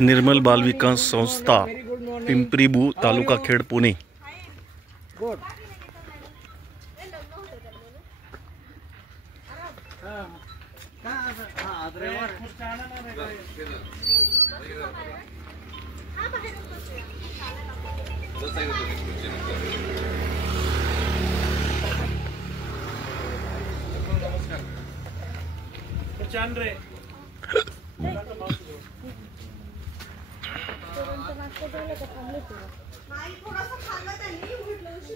निर्मल बाल विकास संस्था पिंपरीबू तालुका खेड पुणे।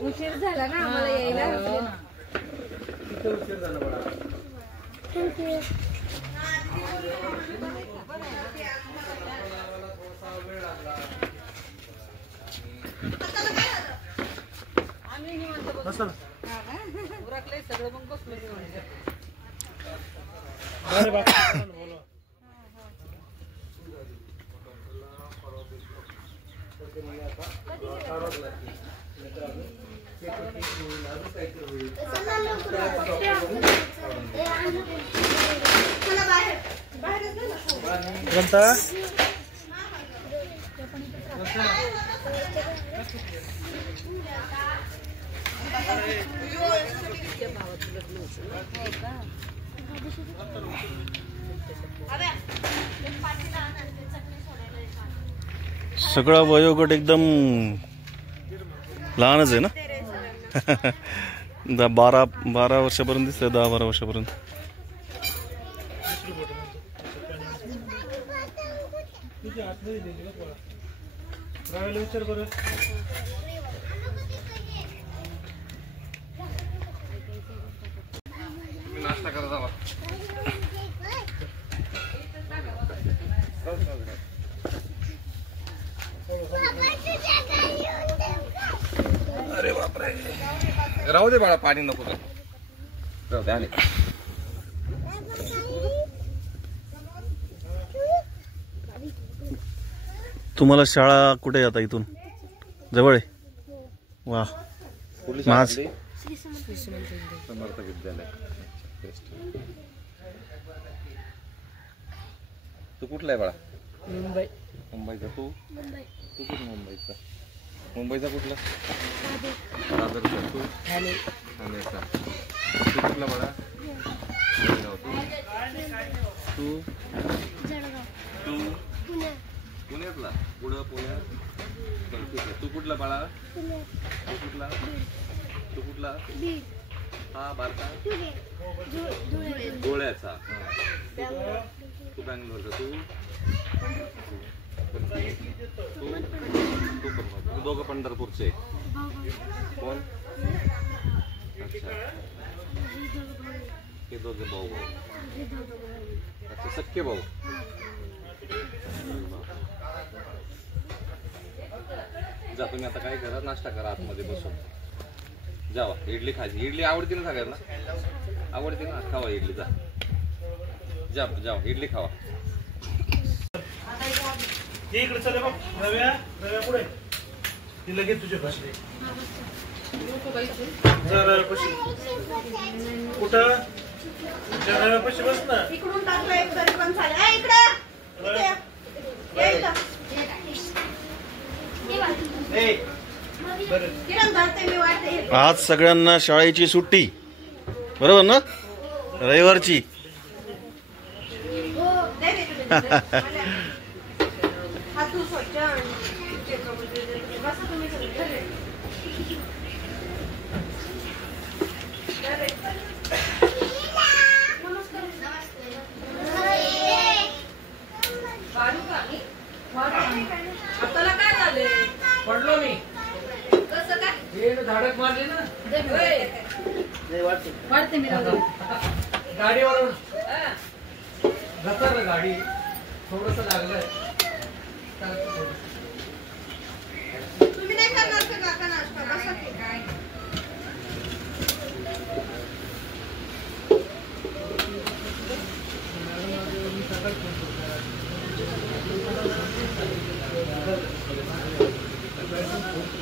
उशीर झाला ना आम्हाला यायला। उशीर झाला बडा। आम्ही निवांत बसलो। उरकले सगळं मग बसलो निवांत। अरे बाप बोलो। सगळा वयोगट एकदम लहानच आहे ना। 12 वर्षापर्यंत दिसतंय, 10-12 वर्षापर्यंत। नाश्ता करा जावा। अरे बापरे, राहू दे बाळा, पाणी नको तर राहू दे। तुम्हाला शाळा कुठे आहे आता? इथून जवळ आहे? वा, माझ समर्थ विद्यालय। तू कुठला आहे बाळा? मुंबई। मुंबईचा। तू कुठं मुंबईचा? मुंबईचा कुठला? दादरचा। तू ठाण्याचा। तू कुठला बाळा? तू पुण्यातला? पुढं पुण्यात। तू कुठला बाळा? तू कुठला? हा बारका गोळ्याचा। तू बँगलोरचा। तू दोघं पंढरपूरचे। कोण? अच्छा, हे दोघे भाऊ। अच्छा, सख्खे भाऊ। जा तुम्ही आता काय करा, नाश्ता करा आतमध्ये बसून। जावा, इडली खायची। इडली आवडती ना सगळ्यांना? आवडती ना? खावा इडली। जावा इडली खावा। इकडे चल बघ, रव्या पुढे लगेच तुझे बसले। जरा कशी कुठं जरा कशी बस ना। इकडून टाकलं एक तरी पण चालेल। ए इकडे आज सगळ्यांना शाळेची सुट्टी, बरोबर ना? रविवारची। पडलो मी। कसं काय? हे धडक मारली ना। वाढते मी गाडीवरून घसरलं, गाडी थोडस लागलं। तुम्ही नाही करणार का काका नाश्ता? बसा की।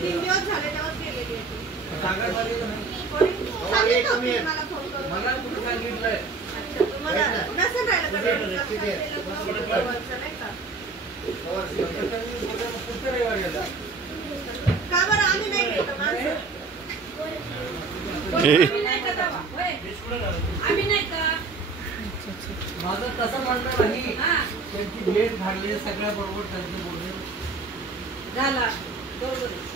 तीन दिवस झाले तेव्हाच गेलेली आहे। सांगितलं होतं मी मला फोन करून. मला कुठं सांगितलंय अच्छा, तुम्हाला नसेल राहिलं का ते वरचं नाही का? का बरं आम्ही नाही घेतो माणसं? ए, आम्ही नाही का दावा? होय. आम्ही नाही का माझं तसं म्हणणं नाही हा त्यांची भेट झाली सगळ्या बरोबर त्यांचं बोलणं झाला बरोबर आहे.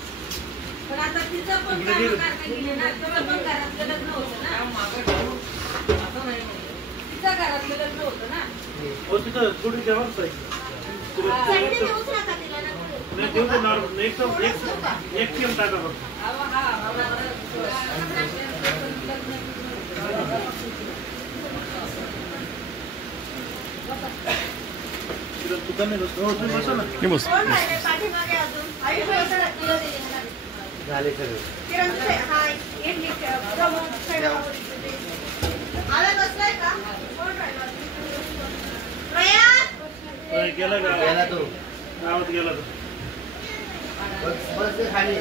पण आता तिचं पण कामकाज केली ना तुला पण घरातलं लग्न होतं ना मागं ठेवून असं नाही म्हणलं. तिचं घरातलं लग्न होतं ना हो तिथं थोडी जेवण पाहिजे चटणी देऊच नका तिला ना. नाही देऊ दे नॉर्मल एकदम एक थेंब टाका फक्त. अहो, हा मला तिथं दुकान नाही बसतो. हो तुम्ही बसा ना. हे बस कोण राहिले पाठीमागे अजून? आई बसला. झाले सगळे किरण तुझे हाय इडली प्रमुख आला बसलाय का? कोण राहिलं? प्रयास होय, गेला का? गेला तो गावात गेला तो. बस बस खाली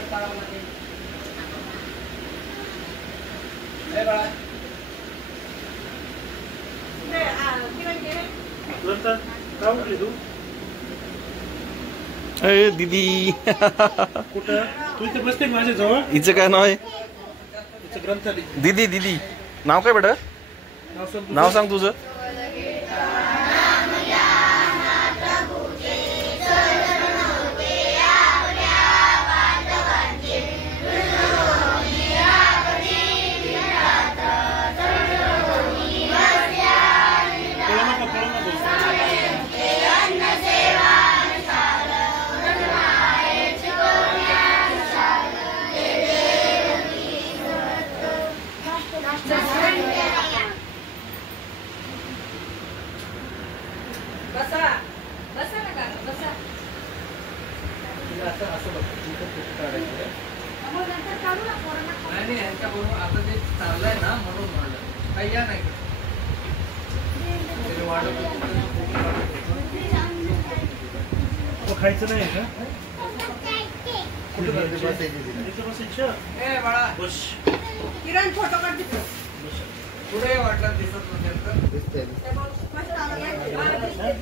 किरण किरण नंतर का उठली तू? ए दीदी कुठं? तू इथे बसते का माझ्या जवळ? हिचं काय नाव आहे? इथं ग्रंथालय. दीदी दीदी नाव काय बेटा? नाव सांग तुझं. नाव सांग तुझं. कळू नको, कळू नको. बसा बसा ना का बसा असं असं बघ इथं फोटो काढायचं मग नंतर काढू ना पोरांना नाही नाही यांच्याबरोबर आता ते चाललंय ना म्हणून म्हणलं काही या नाही तरी वाढत होतं. तो खायचं नाही का? कुठं इथे खायचं? बसायची तिला. इथं बसायचं? ए बाळा बस. किरण फोटो काढ तिथं. पुढे वाटलं दिसत नसेल तर दिसतंय मस्त आला नाही.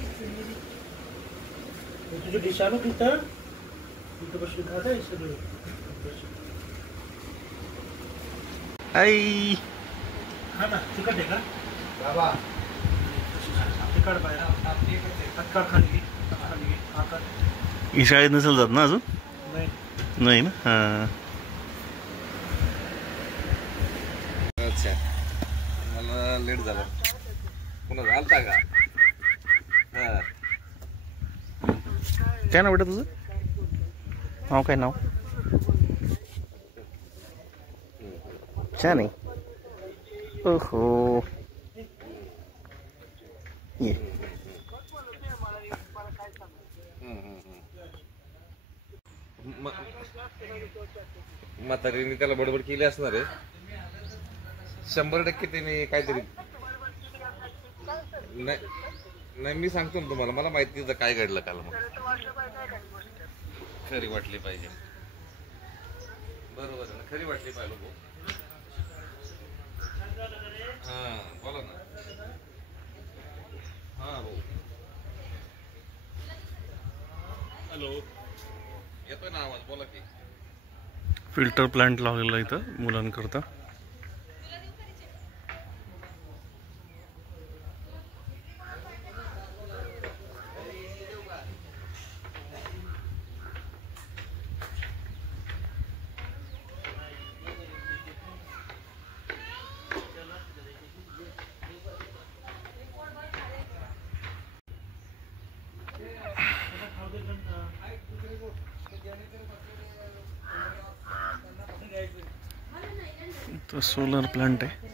तुझी डिश आणू तिथं? इथं बसून खात आहे सगळं. आई हा ना, तिखट आहे का? बाबा तिखट बाहेर. हातकाळ खाली घे. खाली घे. हा कर. ही शाळेत नसेल जात ना अजून? नाही. नाही ना हां. अच्छा मला लेट झाला पुन्हा झालता का हा काय नाव बेटा तुझं? नाव काय नाव? छान आहे. ओहो ये म्हातारीने त्याला बडबड केली असणार आहे 100% त्याने काहीतरी नाही नाही मी सांगतो ना तुम्हाला मला माहिती तिथं काय घडलं काल मग खरी वाटली पाहिजे बरोबर आहे ना खरी वाटली पाहिजे भाऊ हा बोला ना हा भाऊ हॅलो येतोय ना आवाज बोला की फिल्टर प्लांट लावलेला इथं मुलांकरता. तो सोलर प्लांट आहे.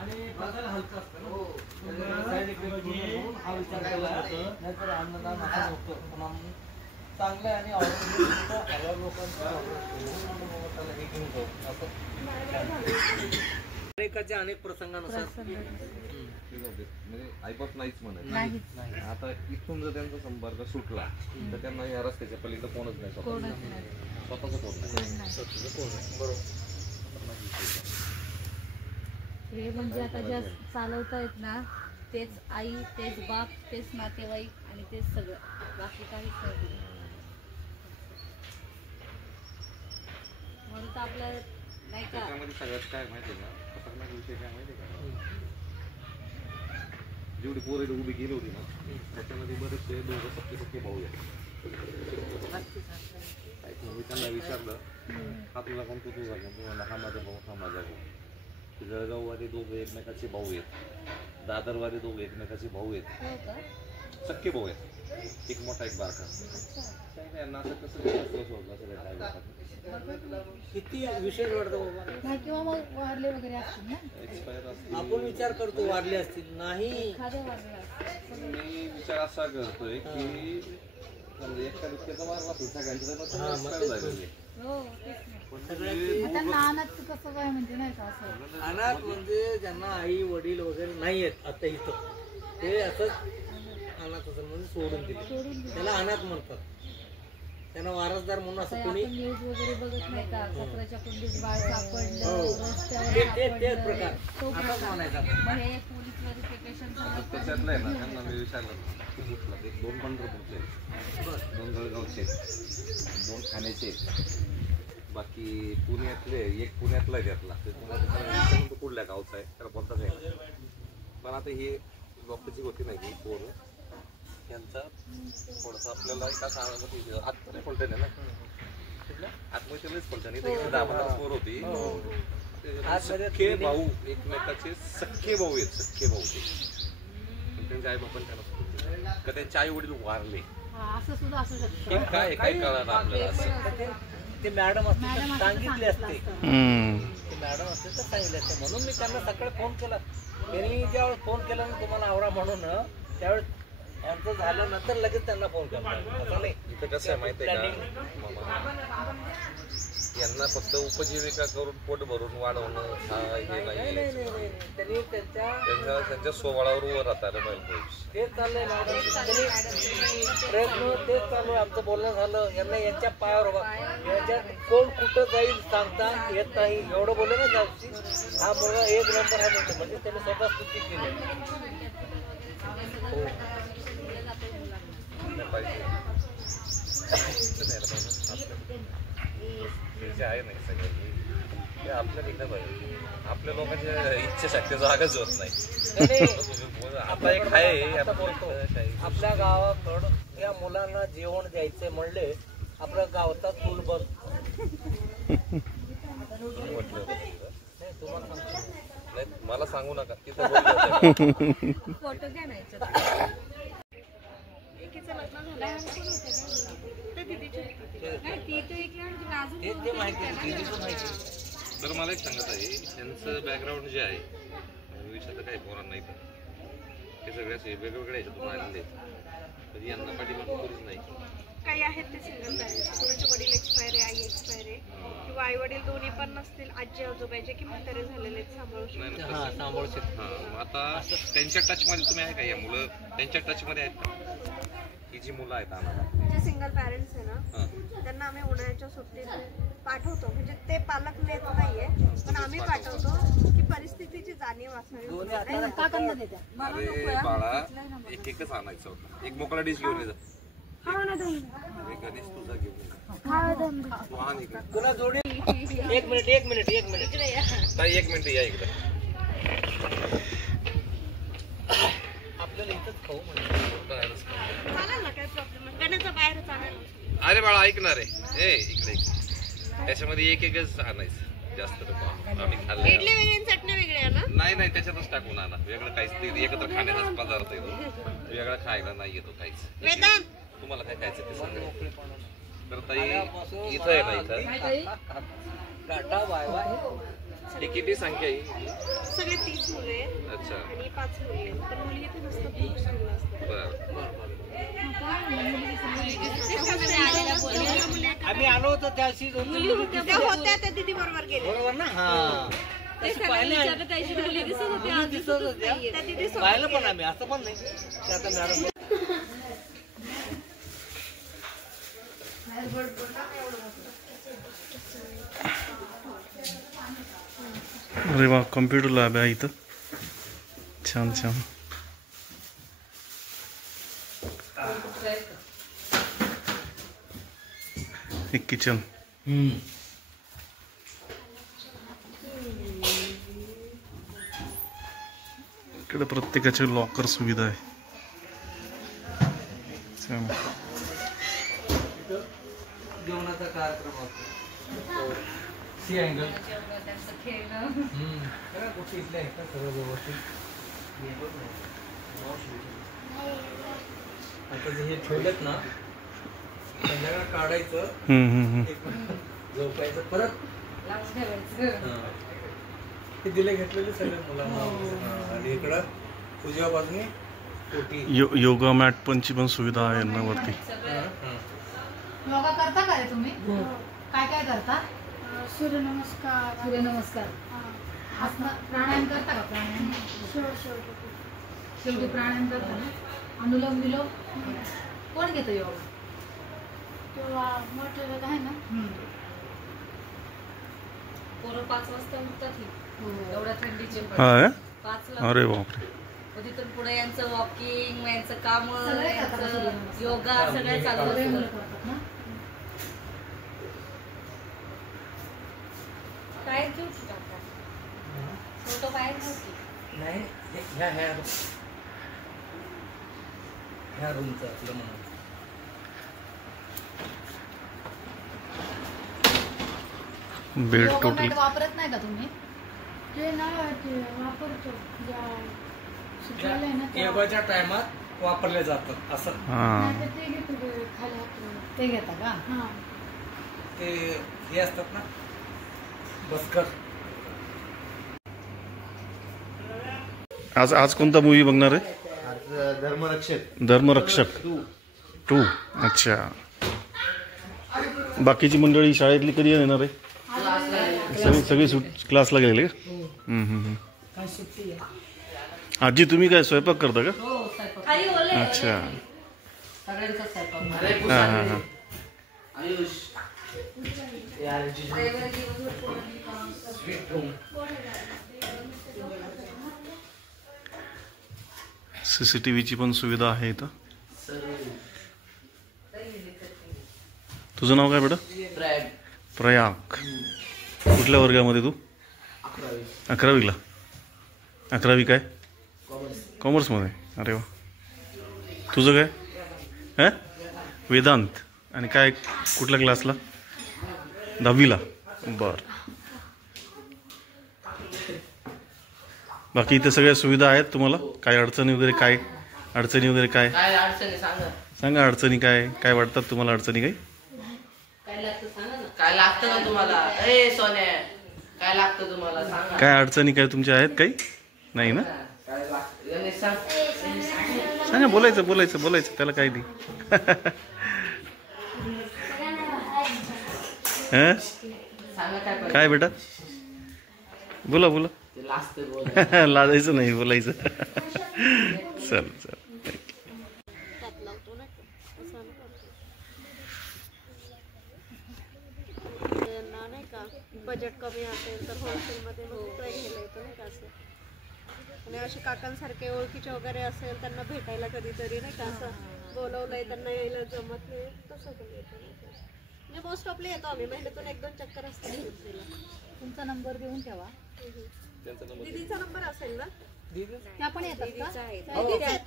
आणि बदल हलका असतं ना साईड इफेक्ट हा विचार केला होतं नाहीतर अन्नदान असं होतं पण चांगलं आहे आणि ऑर्डर 1000 लोकांचं त्याला हे घेऊन जाऊ असं अनेकाच्या अनेक प्रसंगानुसार म्हणजे आईबाप नाहीच म्हणत. आता इथून जर त्यांचा संपर्क सुटला तर त्यांना या रस्त्याच्या पलीकडे कोणच नाही, स्वतःच कोण नाही, स्वतःच कोण नाही. बरोबर. हे म्हणजे आता ज्या चालवतायत ना तेच आई, तेच बाप, तेच नातेवाईक आणि तेच सगळं, बाकी काहीच नाही. म्हणून तर आपल्या नाही का त्याच्यामध्ये सगळ्यात काय माहिती आहे ना, खतरनाक विषय काय माहिती आहे का, जेवढी पोरं उभी गेली होती ना त्याच्यामध्ये बरेचसे दोघं सख्खे भाऊ आहेत. मी त्यांना विचारलं हा तुझा कोण, तू तुझा कोण, तुम्हाला हा माझा भाऊ, हा माझा भाऊ. जळगाववाले दोघं एकमेकाचे भाऊ आहेत, दादरवाले दोघं एकमेकाचे भाऊ आहेत, सख्खे भाऊ आहेत, एक मोठा एक बारका. यांना असं कसं सोडलं सगळं काय वाटत किती विशेष वाटतं बाबा. किंवा मग वारले वगैरे असतील ना, एक्सपायर असतील. आपण विचार करतो वारले असतील, नाही मी विचार असा करतोय की एका दुःखाचा वारला असेल सगळ्यांचं अनाथ म्हणजे ज्यांना आई वडील वगैरे नाही आहेत आता इथं, ते असंच अनाथ असेल म्हणजे सोडून दिले त्याला अनाथ म्हणतात. त्यांना वारसदार म्हणून असं कोणी न्यूज वगैरे बघत नाही का, कचऱ्याच्या कुंडीत बाळ सापडलं रस्त्यावर तेच सापडलं, प्रकार तो असंच प्रकार. म्हणायचा. मग हे पोलीस व्हेरिफिकेशन त्याच्यातलं आहे ना, त्यांना मी विचारलं एक 2 पंढरपूरचे आहेत, 2 जळगावचे आहेत, 2 ठाण्याचे आहेत, बाकी पुण्यातले एक पुण्यातला आहे त्यातला. तो कुठल्या गावचा आहे त्याला कोणताच आहे. पण आता हे डॉक्टरची होती नाही की पोरं यांचा थोडंसं आपल्याला का सांगायचं आत्महत्या फलटण आहे ना, आत्महत्येलाच फलटण इथे 10-15 पोर होती. सख्खे भाऊ, एकमेकाचे सख्खे भाऊ आहेत, सख्खे भाऊ ते. त्यांच्या आई बापांनी त्यांना का त्यांचे आई वडील वारले, असं सुद्धा असू शकतं. हे काय काय कळलं आपल्याला असं. ते मॅडम असते सांगितले असते, ते मॅडम असते तर सांगितले असते. म्हणून मी त्यांना सकाळी फोन केला. त्यांनी ज्यावेळेस फोन केला ना तुम्हाला आवरा म्हणून, त्यावेळेस यांचं झाल्यानंतर लगेच त्यांना फोन केला. असं नाही. इथं कसं आहे माहिती आहे का मामा, यांना फक्त उपजीविका करून पोट भरून वाढवणं हा हे नाही. त्यांनी त्यांच्या सोहळावर उभं राहता रे पाहिजे. तेच चाललंय मॅडम, प्रयत्न तेच चालू आहे. आमचं बोलणं झालं, यांना यांच्या पायावर यांच्या कोण कुठं जाईल सांगता येत नाही एवढं बोलले ना जाऊची. हा मुलगा 1 नंबर हा म्हणतो, म्हणजे त्यांनी स्वतः स्तुती केली. जे आहे नाही सगळं ते आपल्या निघणं पाहिजे. आपल्या लोकांच्या इच्छेसाठी जागाच होत नाही. आता एक आहे आपल्या गावाकडं या मुलांना जेवण द्यायचं म्हणले आपल्या गावाचा चूल बंद. नाही मला सांगू नका तिथं फोटो घ्या नाही तर मला एक सांगत आहे, त्यांचं बॅकग्राऊंड जे आहे विषयाचं काही पोरांना नाही, तर हे सगळे वेगवेगळ्या ह्याच्यातून आलेले आहेत. तर यांना पाठीमागून कोणीच नाही. काही आहेत ते सिंगल पॅरेंट्स, कोणाचे वडील एक्सपायर आहे, आई एक्सपायर आहे, किंवा आई वडील दोन्ही पण नसतील, आजी आजोबाचे की म्हातारे झालेले सांभाळू शकतात. आता त्यांच्या टच मध्ये तुम्ही आहे का, या मुलं त्यांच्या टच मध्ये आहेत का? ही जी मुलं आहेत आम्हाला जे सिंगल पॅरेंट्स आहे ना त्यांना आम्ही उन्हाळ्याच्या सुट्टीत पाठवतो. म्हणजे ते पालक नेत नाहीये, पण आम्ही पाठवतो की परिस्थितीची जाणीव असावी. अरे बाळा, एकच आणायचं होतं. एक मोकळा डिश घेऊन येतो. गणेश तुझा घेऊन तुला जोडी. एक मिनिट ताई, 1 मिनिट या इकडे. आपल्याला इथंच खाऊ चालेल ना, काही प्रॉब्लेम नाही. गण्याचा बाहेर चालेल. अरे बाळा ऐकणार आहे, इकडे त्याच्यामध्ये एकच आणायचं, जास्त आम्ही खाल्लं. इडली वेगळी आणि चटणी वेगळी आहे ना? नाही त्याच्यातच टाकून आणा. वेगळं काहीच ते एकत्र खाण्याचाच पदार्थ येतो, वेगळा खायला नाही येतो काहीच. वेदांत तुम्हाला काय खायचं ते सांगा. तर ताई इथं आहे ना, इथं टाटा बाय बाय. आहेत ही किती संख्या आहे? सगळे 30 मुलं आहेत अच्छा आणि 5 मुली आहेत. पण मुली इथे नसतात, पुरुष मुलं असतात. आम्ही आलो होतो त्याशी मुली होत्या त्या होत्या त्या दीदी बरोबर गेल्या. बरोबर ना? हा विचारलं त्याची मुली दिसत होती, आज दिसतच नाहीये. त्या दीदी सोबत पाहिलं पण आम्ही, असं पण नाही की आता मॅडम अरे वा, कम्प्युटर लॅब आहे इथं. छान छान. एक किचन. इकडे प्रत्येकाची लॉकर सुविधा आहे. छान. जेवणाचा कार्यक्रम असतो. सी अँगल त्यांचं खेळणं. सगळ्या गोष्टी इथल्या आहेत का सगळं व्यवस्थित. आता जे हे ठेवलेत ना संध्याकाळ काढायचं, झोपायचं, परत लावून ठेवायचं. हे दिले घेतलेले सगळे मुलांना. आणि इकडं उजव्या बाजूने कोटी. योगा मॅट पण सुविधा आहे यांना वरती. योगा करता का रे तुम्ही? काय काय करता? सूर्यनमस्कार, सूर्यनमस्कार, आसनं, प्राणायाम करता का? प्राणायाम शेवटी प्राणायाम करता ना? अनुलोम विलोम कोण घेतं योगा? किंवा मोठं आहे ना. पोरं 5 वाजता उठतात एवढ्या थंडीचे. हा 5ला. अरे बापरे. तिथून पुढे यांचं वॉकिंग, यांचं काम, योगा सगळं चालू असतं. बाहेर घेऊ की काका? फोटो बाहेर घेऊ की? नाही, ह्या रूमचं आपलं म्हणून. Bed total. वापरत नाही का तुम्ही? ते ना ते वापरतो योगाच्या टायमात वापरले जातात असं. हा ते घेतो खाली ते घेता का? ते हे असतात ना बसकर. आज कोणता मूवी बघणार आहे? धर्मरक्षक 2. अच्छा. बाकीची मंडळी शाळेतली कधी येणार आहे? सगळी क्लासला गेलेले का? आजी तुम्ही काय स्वयंपाक करता का? अच्छा. हा हा हा. CCTVची पण सुविधा आहे इथं. तुझं नाव काय बेटा? प्रयाग. कुठल्या वर्गामध्ये तू? 11वीला. 11वी काय? कॉमर्समध्ये. अरे वा. तुझं काय? वेदांत. आणि काय कुठल्या क्लासला? 10वीला. बर. बाकी इथे सगळ्या सुविधा आहेत तुम्हाला? काय अडचणी वगैरे काय? काय अडचणी सांगा. अडचणी काय वाटतात तुम्हाला? अडचणी काही? काय लागतं का तुम्हाला? ए सोने, काय लागतं तुम्हाला सांगा. काय अडचणी काय तुमच्या आहेत? काही नाही ना? काय लागतं गणेश सांग. सांगा. बोलायचं त्याला काही नाही. सांगा काय बेटा? बोला. ते लाजतं बोल. लाजायचं नाही, बोलायचं. चल. नाही का बजेट कमी असेल तर होलसेलमध्ये घ्यायला येतो नाही का असं. आणि असे काकांसारखे ओळखीचे वगैरे असेल त्यांना भेटायला कधीतरी नाही का असं बोलवलंय त्यांना यायला जमत नाही तसं पण येतो नाही का. म्हणजे मोस्ट ऑफली येतो आम्ही महिन्यातून 1-2 चक्कर असते. तुमचा नंबर देऊन ठेवा. दीदीचा नंबर असेल ना? त्या पण येतात का?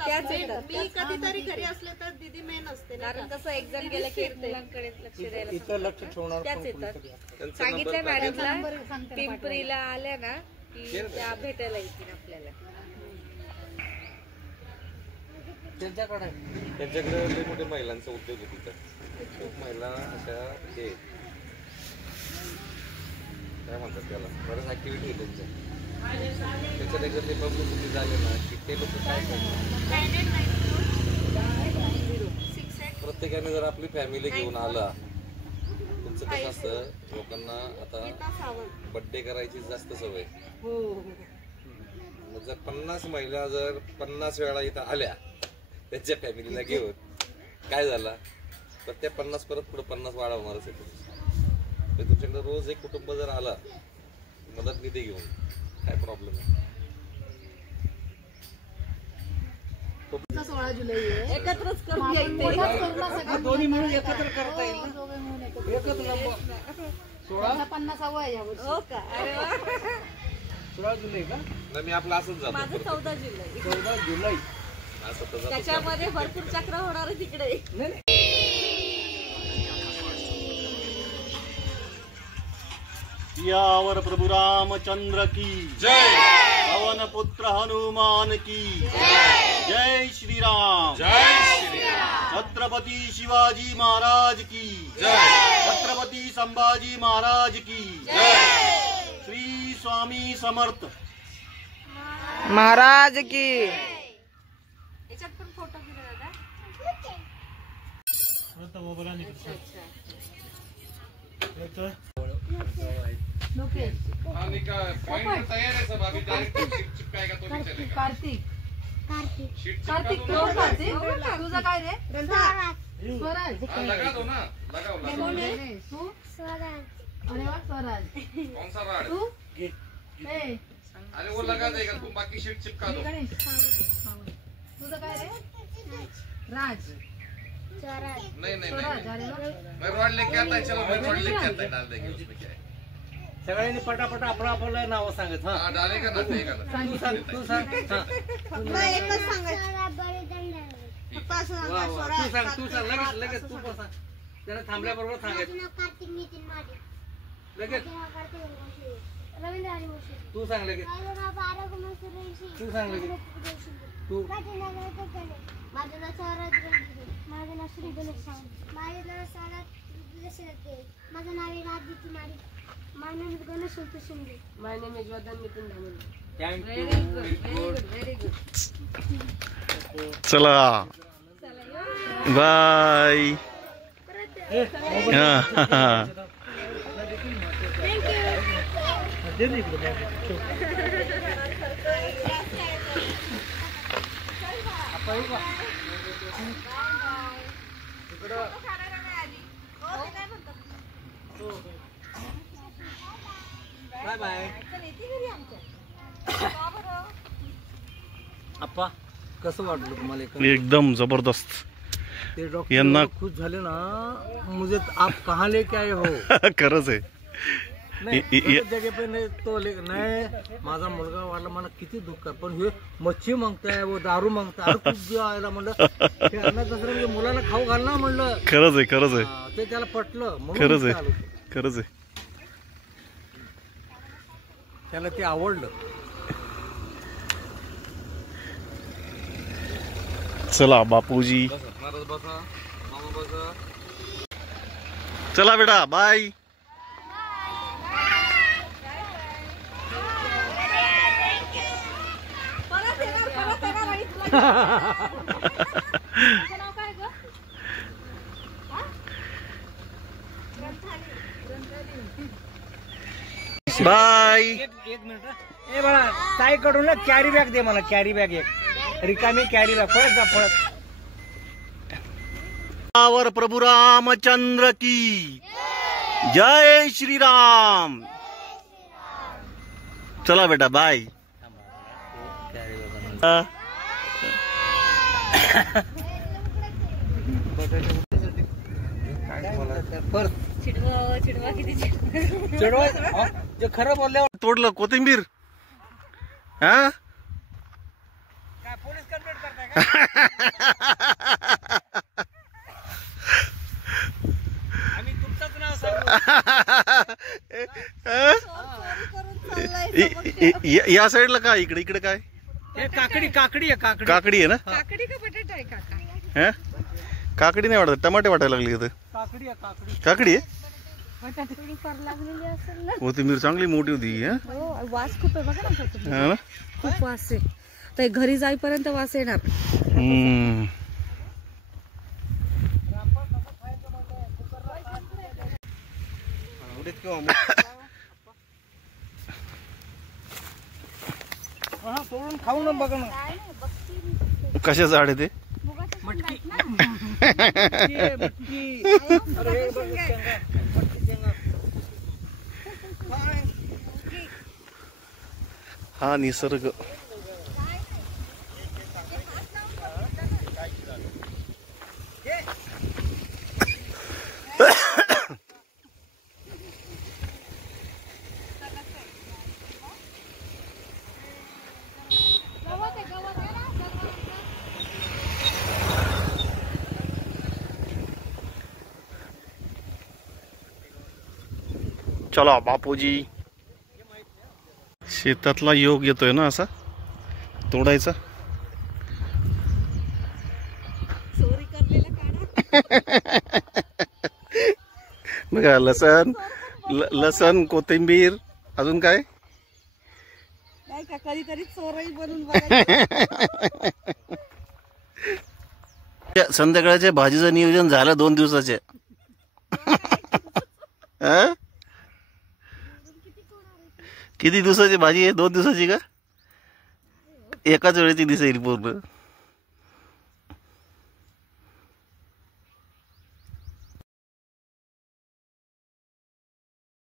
त्याच येतात. मी कधीतरी घरी असले तर दीदी मेन असते कारण कसं एक्झाम गेलं की मुलांकडे लक्ष द्यायला इथं लक्ष ठेवणार त्याच येतात. सांगितलं मॅडमला पिंपरीला आल्या ना की त्या भेटायला येतील आपल्याला. त्यांच्याकडे लई मोठे महिलांचा उद्योग आहे तिथं. खूप महिला अशा हे काय म्हणतात त्याला, बऱ्याच ऍक्टिव्हिटी आहे त्यांच्या. त्याच्यात एकदा ते पब्लिसिटी झाले ना की ते लोक काय करतात, प्रत्येकाने जर आपली फॅमिली घेऊन आला. तुमचं कसं असतं, लोकांना आता बर्थडे करायची जास्त सवय. मग जर 50 महिला जर 50 वेळा इथं आल्या त्यांच्या फॅमिलीला घेऊन, काय झाला तर त्या 50 परत पुढे 50 वाढवणारच आहे. तर तुमच्याकडे रोज एक कुटुंब जर आला मदत निधी घेऊन, काय प्रॉब्लेम आहे. 16 जुलै आहे. एकत्रच करून दोन्ही मिळून एकत्र करता येईल ना. एकत्र 50वा या वर्षी. हो का? अरे वा. 16 जुलै का? नाही, मी आपलं असंच जातो. माझं 14 जुलै. 14 जुलै. असं तर जातो. त्याच्यामध्ये भरपूर चक्र होणार आहे तिकडे. यावर प्रभु रामचंद्र की जय, पवन पुत्र हनुमान की जय श्री राम, जय श्री राम. छत्रपती शिवाजी महाराज की जय, छत्रपती संभाजी महाराज की जय. श्री स्वामी समर्थ महाराज की. याच्यात पण फोटो दिला दादा. तयार आहे सब. अभी डायरेक्ट शीट चिपकाएगा तो नहीं चलेगा. कार्तिक शीट कार्तिक तुझं काय रे? स्वराज. लगा दो ना, लगाओ लगाओ. तू अरे वा स्वराज. कौन सा राड? तू अरे वो लगा देगा, तुम बाकी शीट चिपका दो. तुझं काय रे? राज. नहीं नहीं नहीं, मैं रॉड लेके आता है. चलो मैं रॉड लेके आता है, डाल देंगे उसमें. क्या है, सगळ्यांनी पटापट आपलं नाव सांगत. हा हाँ डालेगा ना, देगा ना. तू सांग. तू सांग. लगेच तू पण सांग. त्याला थांबल्याबरोबर सांगायचं. लगेच तू सांग. लगेच तू सांग. लगेच तू. माझं नाव स्वराज रणजित. माझं नाव श्री गणेश सावंत. माझं नाव स्वराज दशरथ देव. माझं नाव आहे राजदीप्ती माडी. माझं नाव is Ganesh Santosh Shinde. My name is Vadan Nitin Dhamole. Very good. चला बाय. Bye bye. अप्पा कसं वाटलं तुम्हाला? एकदम जबरदस्त. ते डॉक्टर यांना खुश झाले ना. मुझे आप कहाँ लेके आए हो? खरंच आहे. जगे पे नाही तो नाही. माझा मुलगा वाढला, मला किती दुःख आहे. पण हे मच्छी मागताय व दारू मागताय. खूप जीव आयला म्हणलं हे अन्न दसरा मुलाला खाऊ घाल ना म्हणलं. खरंच आहे. खरंच आहे. ते त्याला पटलं. खरंच आहे. खरंच आहे. त्याला ते आवडलं. चला बापूजी. महाराज बसा, मामा बसा. चला बेटा बाय. बाय. एक मिनिट. ए बाळा ताई कडून ना कॅरी बॅग दे मला. कॅरी बॅग एक रिकामी कॅरी बॅग. पळत जा पळत. यावर प्रभु रामचंद्र की जय श्री राम. चला बेटा बाय. चिडवा किती चिडवा जे खरं बोलल्यावर तोडलं कोथिंबीर. हा काय पोलीस कंप्लेंट करताय का? आम्ही तुमचंच नाव सांगू. या साईडला काय? इकडे इकडे काय? हे काकडी. काकडी आहे. काकडी. काकडी आहे ना? काकडी का बटाटा आहे काका? हा काकडी नाही वाटत, टमाटे वाटायला लागली इथं. काकडी आहे. काकडी. काकडी आहे. थोडीफार लागलेली असेल ना. कोथिंबीर चांगली मोठी होती. हो, वास खूप आहे बघा ना कोथिंबीर. हा ना? खूप वास आहे. तर घरी जाईपर्यंत वास येणार. तोडून खाऊ ना बघा ना. कशा झाड आहे ते? मटकी. हा निसर्ग. चला बापूजी. शेतातला योग येतोय ना असा तोडायचा. बघा लसण लसण कोथिंबीर अजून काय नाही का कधीतरी चोरही बनून संध्याकाळच्या भाजीचं नियोजन झालं 2 दिवसाचे. किती दिवसाची भाजी आहे? 2 दिवसाची का? एकाच वेळेची दिसेल पूर्ण.